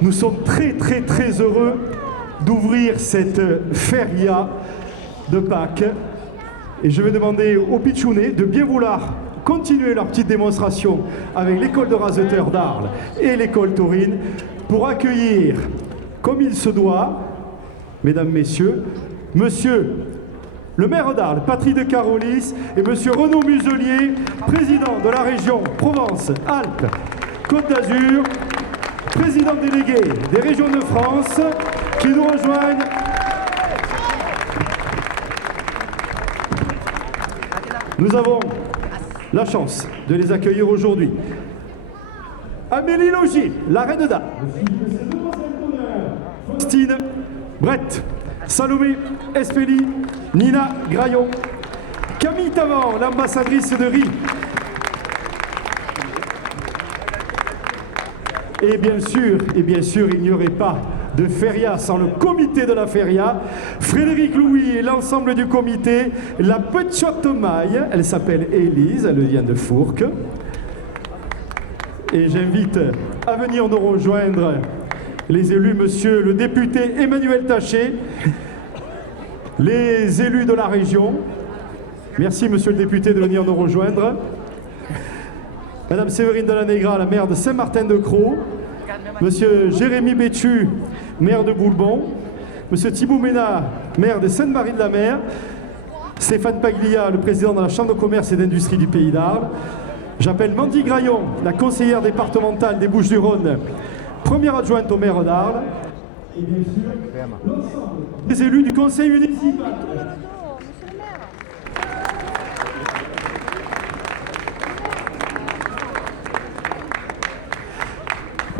Nous sommes très heureux d'ouvrir cette feria de Pâques. Et je vais demander aux pitchounets de bien vouloir continuer leur petite démonstration avec l'école de raseteurs d'Arles et l'école taurine pour accueillir, comme il se doit, mesdames, messieurs, monsieur le maire d'Arles, Patrick de Carolis, et monsieur Renaud Muselier, président de la région Provence-Alpes-Côte d'Azur, président délégué des régions de France, qui nous rejoignent. Nous avons la chance de les accueillir aujourd'hui. Amélie Logier, la reine d'Arles. Faustine Brett, Salomé Espeli, Nina Graillon, Camille Tavan, l'ambassadrice de Riz. Et bien sûr, il n'y aurait pas de feria sans le comité de la feria. Frédéric Louis et l'ensemble du comité. La petite maille, elle s'appelle Élise, elle vient de Fourques. Et j'invite à venir nous rejoindre les élus, monsieur le député Emmanuel Taché, les élus de la région. Merci, monsieur le député, de venir nous rejoindre. Madame Séverine Delanegra, la maire de Saint-Martin-de-Crau. Monsieur Jérémy Béchu, maire de Boulbon. Monsieur Thibaut Ménat, maire de Sainte-Marie-de-la-Mer. Stéphane Paglia, le président de la Chambre de commerce et d'industrie du Pays d'Arles. J'appelle Mandy Graillon, la conseillère départementale des Bouches-du-Rhône, première adjointe au maire d'Arles. Et bien sûr, l'ensemble des élus du conseil municipal.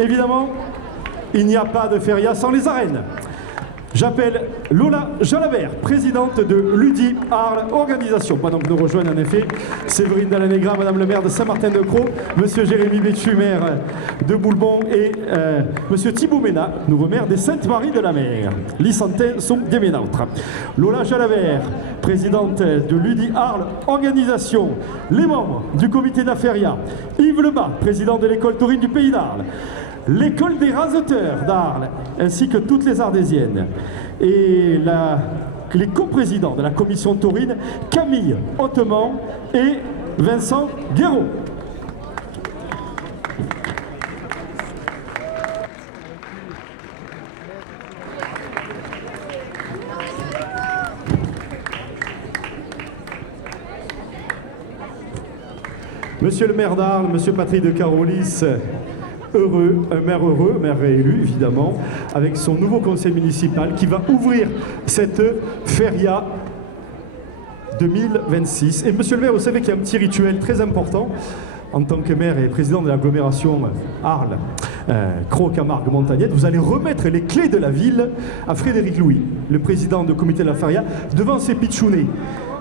Évidemment, il n'y a pas de feria sans les arènes. J'appelle Lola Jalabert, présidente de l'UDI Arles Organisation. Pendant que nous rejoignent en effet Séverine Delanegra, madame le maire de Saint-Martin-de-Crau, monsieur Jérémy Béchu, maire de Boulbon, et monsieur Thibaut Ménat, nouveau maire des Sainte-Marie-de-la-Mer. Les centaines sont des ménautres. Lola Jalabert, présidente de l'UDI Arles Organisation. Les membres du comité de la feria. Yves Lebas, président de l'école taurine du Pays d'Arles. L'école des raseteurs d'Arles, ainsi que toutes les Ardésiennes. Et les coprésidents de la commission taurine, Camille Hautement et Vincent Guéraud. Monsieur le maire d'Arles, monsieur Patrick de Carolis, heureux, un maire réélu évidemment, avec son nouveau conseil municipal qui va ouvrir cette feria 2026. Et monsieur le maire, vous savez qu'il y a un petit rituel très important en tant que maire et président de l'agglomération Arles, Crau-Camargue-Montagnette. Vous allez remettre les clés de la ville à Frédéric Louis, le président du comité de la feria, devant ses pitchounets.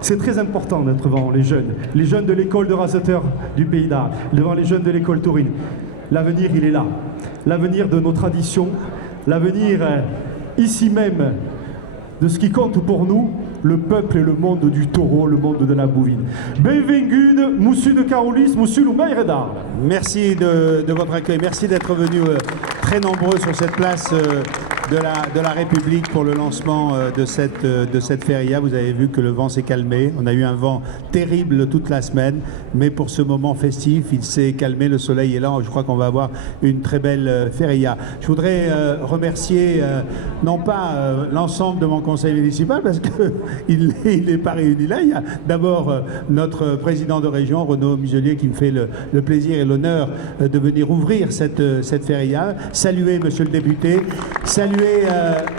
C'est très important d'être devant les jeunes de l'école de raseteurs du Pays d'Arles, devant les jeunes de l'école taurine. L'avenir, il est là. L'avenir de nos traditions, l'avenir ici même de ce qui compte pour nous, le peuple et le monde du taureau, le monde de la bovine. Bienvenue, Moussu de Carolis, Moussu le maire d'Arles. Merci de votre accueil. Merci d'être venus très nombreux sur cette place de la République pour le lancement de cette feria. Vous avez vu que le vent s'est calmé. On a eu un vent terrible toute la semaine, mais pour ce moment festif, il s'est calmé, le soleil est là. Je crois qu'on va avoir une très belle feria. Je voudrais remercier non pas l'ensemble de mon conseil municipal, parce qu'il n'est pas réuni là. Il y a d'abord notre président de région, Renaud Muselier, qui me fait le plaisir et l'honneur de venir ouvrir cette feria. Saluer monsieur le député, saluer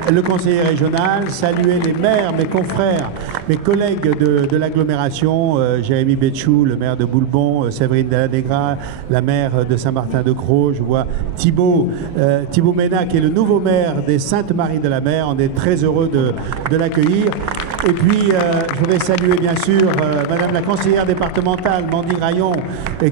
le conseiller régional, saluer les maires, mes confrères, mes collègues de l'agglomération, Jérémy Béchou, le maire de Boulbon, Séverine Delanegra, la maire de Saint-Martin-de-Crau. Je vois Thibaut Ménat, qui est le nouveau maire des Sainte-Marie-de-la-Mer. On est très heureux de l'accueillir. Et puis, je voudrais saluer bien sûr madame la conseillère départementale, Mandy Graillon,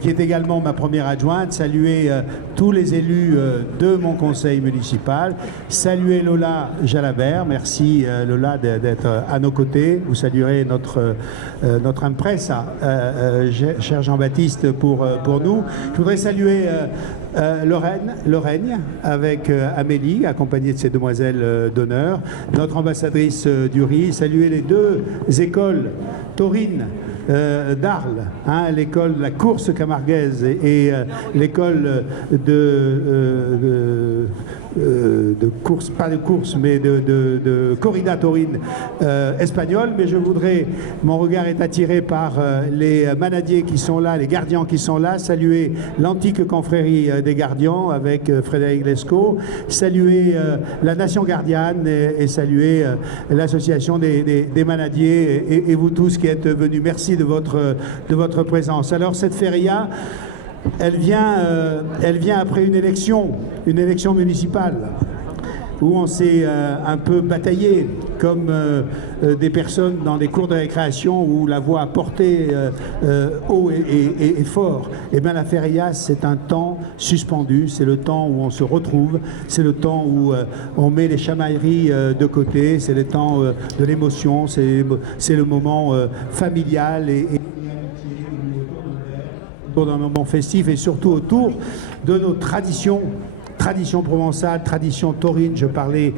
qui est également ma première adjointe, saluer tous les élus de mon conseil municipal, saluer Lola Jalabert. Merci Lola d'être à nos côtés. Vous saluerez notre impresa, cher Jean-Baptiste, pour nous. Je voudrais saluer Lorraine, avec Amélie, accompagnée de ses demoiselles d'honneur, notre ambassadrice du riz, saluer les deux écoles taurines d'Arles, hein, l'école de la course camarguaise et l'école de course, pas de course, mais de corrida taurine espagnole. Mais je voudrais, mon regard est attiré par les manadiers qui sont là, les gardiens qui sont là, saluer l'antique confrérie des gardiens avec Frédéric Lescaut, saluer la nation gardiane et saluer l'association des manadiers et vous tous qui êtes venus. Merci de votre présence. Alors cette feria, elle vient après une élection municipale où on s'est un peu bataillé comme des personnes dans des cours de récréation où la voix a porté haut et fort. Et bien la feria, c'est un temps suspendu, c'est le temps où on se retrouve, c'est le temps où on met les chamailleries de côté, c'est le temps de l'émotion, c'est le moment familial et autour d'un moment festif et surtout autour de nos traditions provençales, traditions taurines. Je parlais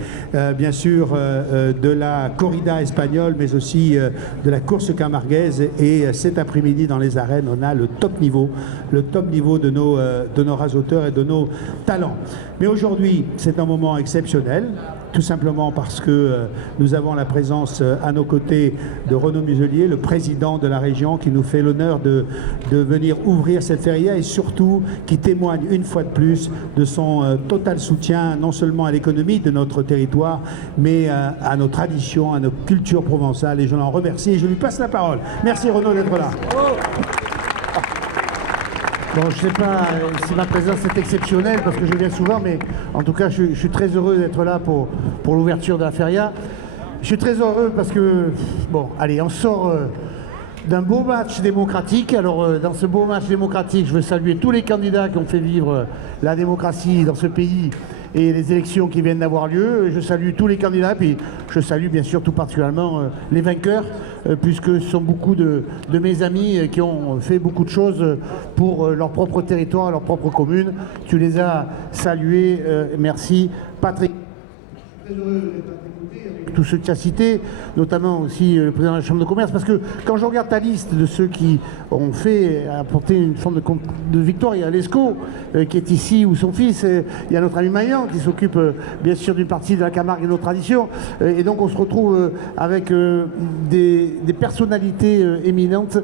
bien sûr de la corrida espagnole, mais aussi de la course camarguaise. Et cet après-midi, dans les arènes, on a le top niveau de nos rasoteurs et de nos talents. Mais aujourd'hui, c'est un moment exceptionnel, tout simplement parce que nous avons la présence à nos côtés de Renaud Muselier, le président de la région, qui nous fait l'honneur de venir ouvrir cette feria et surtout qui témoigne une fois de plus de son total soutien non seulement à l'économie de notre territoire, mais à nos traditions, à nos cultures provençales. Et je l'en remercie et je lui passe la parole. Merci Renaud d'être là. Bon, je ne sais pas si ma présence est exceptionnelle parce que je viens souvent, mais en tout cas, je suis très heureux d'être là pour l'ouverture de la feria. Je suis très heureux parce que, bon, allez, on sort d'un beau match démocratique. Alors, dans ce beau match démocratique, je veux saluer tous les candidats qui ont fait vivre la démocratie dans ce pays et les élections qui viennent d'avoir lieu. Je salue tous les candidats, puis je salue bien sûr tout particulièrement les vainqueurs, puisque ce sont beaucoup de mes amis qui ont fait beaucoup de choses pour leur propre territoire, leur propre commune. Tu les as salués, merci. Patrick, très heureux d'être à tes côtés avec tous ceux que tu as cités, notamment aussi le président de la Chambre de commerce, parce que quand je regarde ta liste de ceux qui ont apporté une forme de victoire, il y a Lescaut qui est ici, ou son fils, il y a notre ami Maillan qui s'occupe bien sûr d'une partie de la Camargue et de nos traditions, et donc on se retrouve avec des personnalités éminentes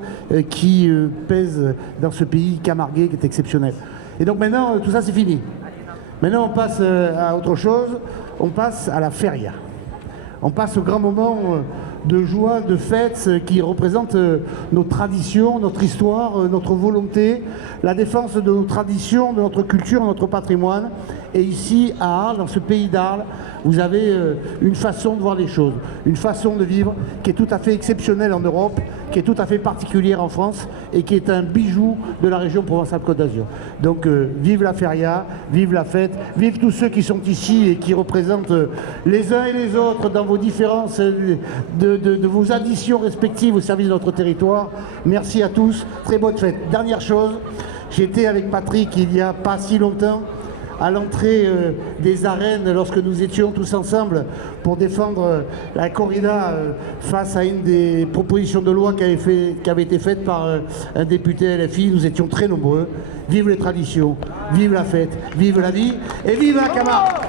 qui pèsent dans ce pays camarguais qui est exceptionnel. Et donc maintenant, tout ça c'est fini. Maintenant on passe à autre chose, on passe à la feria. On passe au grand moment de joie, de fête qui représente nos traditions, notre histoire, notre volonté, la défense de nos traditions, de notre culture, de notre patrimoine. Et ici, à Arles, dans ce pays d'Arles, vous avez une façon de voir les choses, une façon de vivre qui est tout à fait exceptionnelle en Europe, qui est tout à fait particulière en France et qui est un bijou de la région Provence-Alpes-Côte d'Azur. Donc vive la feria, vive la fête, vive tous ceux qui sont ici et qui représentent les uns et les autres dans vos différences de vos additions respectives au service de notre territoire. Merci à tous, très bonne fête. Dernière chose, j'étais avec Patrick il n'y a pas si longtemps à l'entrée des arènes lorsque nous étions tous ensemble pour défendre la corrida face à une des propositions de loi qui avait été faite par un député LFI. Nous étions très nombreux. Vive les traditions, vive la fête, vive la vie et vive la Camargue.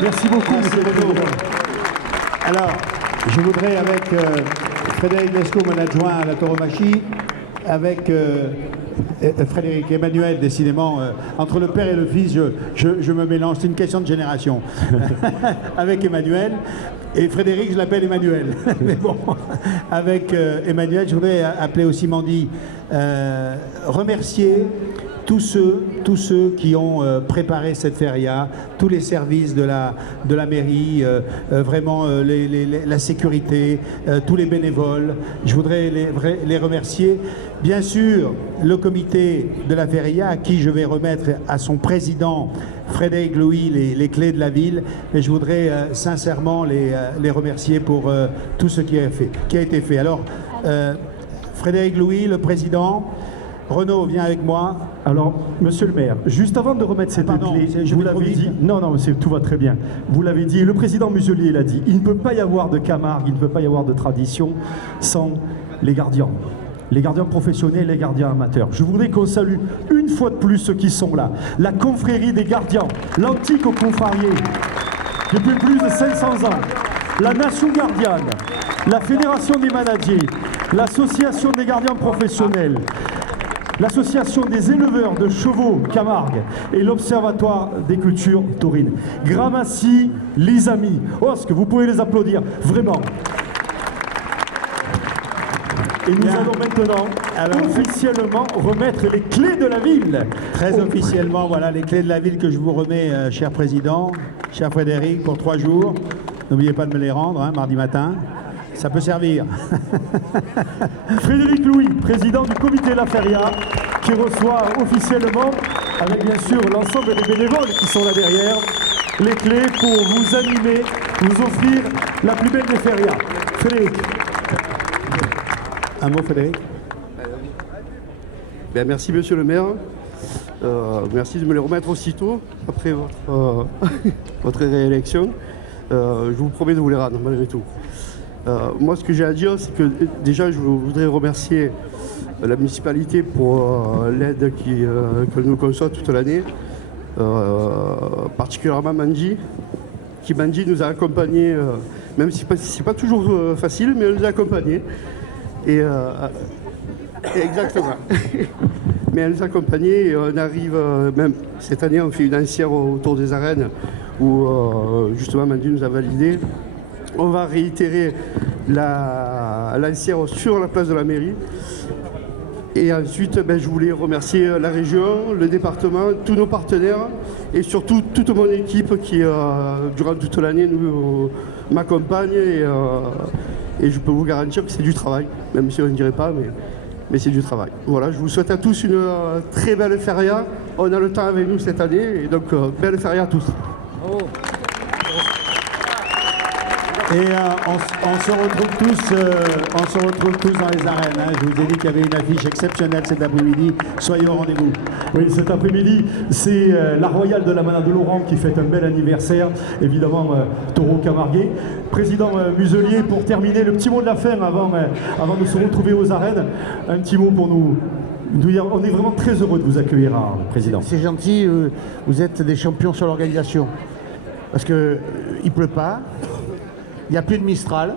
Merci beaucoup, monsieur le président. Alors, je voudrais avec Frédéric Lescaut, mon adjoint à la tauromachie, avec Frédéric Emmanuel, décidément, entre le père et le fils, je me mélange, c'est une question de génération. Avec Emmanuel, et Frédéric, je l'appelle Emmanuel. Mais bon, avec Emmanuel, je voudrais appeler aussi Mandy, remercier tous ceux qui ont préparé cette feria, tous les services de la mairie, vraiment la sécurité, tous les bénévoles. Je voudrais les remercier. Bien sûr, le comité de la feria, à qui je vais remettre à son président, Frédéric Louis, les clés de la ville. Et je voudrais sincèrement les remercier pour tout ce qui a été fait. Alors, Frédéric Louis, le président, Renaud, viens avec moi. Alors, monsieur le maire, juste avant de remettre cette Pardon, clé, je vous vais trop l'avez vite. dit. Non, non, tout va très bien. Vous l'avez dit, et le président Muselier l'a dit. Il ne peut pas y avoir de Camargue, il ne peut pas y avoir de tradition sans les gardiens. Les gardiens professionnels, les gardiens amateurs. Je voudrais qu'on salue une fois de plus ceux qui sont là. La confrérie des gardiens, l'antique confrarié, depuis plus de 500 ans. La Nation gardienne, la Fédération des manadiers, l'Association des gardiens professionnels, l'Association des éleveurs de chevaux Camargue et l'Observatoire des cultures taurines. Gramassi, les amis. Oh, est-ce que vous pouvez les applaudir, vraiment. Et nous allons maintenant officiellement remettre les clés de la ville. Très officiellement, voilà les clés de la ville que je vous remets, cher président, cher Frédéric, pour 3 jours. N'oubliez pas de me les rendre, hein, mardi matin. Ça peut servir. Frédéric Louis, président du comité La Feria, qui reçoit officiellement, avec bien sûr l'ensemble des bénévoles qui sont là derrière, les clés pour vous animer, vous offrir la plus belle des férias. Frédéric. Un mot, Frédéric? Bien, merci, monsieur le maire. Merci de me les remettre aussitôt, après votre, votre réélection. Je vous promets de vous les rendre, malgré tout. Moi, ce que j'ai à dire, c'est que déjà, je voudrais remercier la municipalité pour l'aide que nous conçoit toute l'année, particulièrement Mandy, qui Mandy nous a accompagnés, même si ce n'est pas toujours facile, mais elle nous a accompagnés. Et, exactement. Mais elle nous a accompagnés et on arrive, même cette année, on fait une ancière autour des arènes où justement Mandy nous a validé. On va réitérer l'ancière sur la place de la mairie. Et ensuite, je voulais remercier la région, le département, tous nos partenaires et surtout toute mon équipe qui, durant toute l'année, m'accompagne. Et je peux vous garantir que c'est du travail, même si on ne dirait pas, mais c'est du travail. Voilà, je vous souhaite à tous une très belle feria. On a le temps avec nous cette année, et donc belle feria à tous. Et on se retrouve tous dans les arènes. Hein. Je vous ai dit qu'il y avait une affiche exceptionnelle cet après-midi. Soyez au rendez-vous. Oui, cet après-midi, c'est la Royale de la Manade de Laurent qui fête un bel anniversaire. Évidemment, taureau camarguais. Président Muselier, pour terminer, le petit mot de la fin avant de se retrouver aux arènes. Un petit mot pour nous. On est vraiment très heureux de vous accueillir, Président. C'est gentil, vous êtes des champions sur l'organisation. Parce qu'il ne pleut pas. Il n'y a plus de Mistral,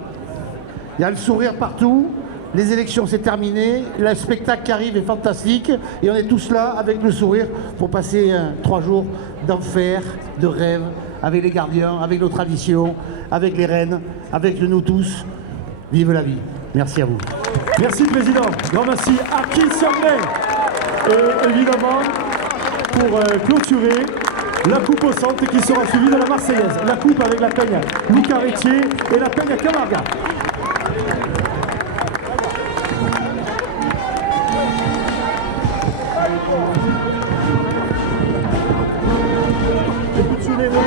il y a le sourire partout, les élections c'est terminé, le spectacle qui arrive est fantastique et on est tous là avec le sourire pour passer 3 jours d'enfer, de rêve, avec les gardiens, avec nos traditions, avec les reines, avec nous tous. Vive la vie. Merci à vous. Merci Président. Grand merci à qui Sanglais. Et évidemment, pour clôturer, la coupe au centre qui sera suivie de la Marseillaise. La coupe avec la peigne Louis Carretier et la peigne Camarga. Écoute, souvenez-moi.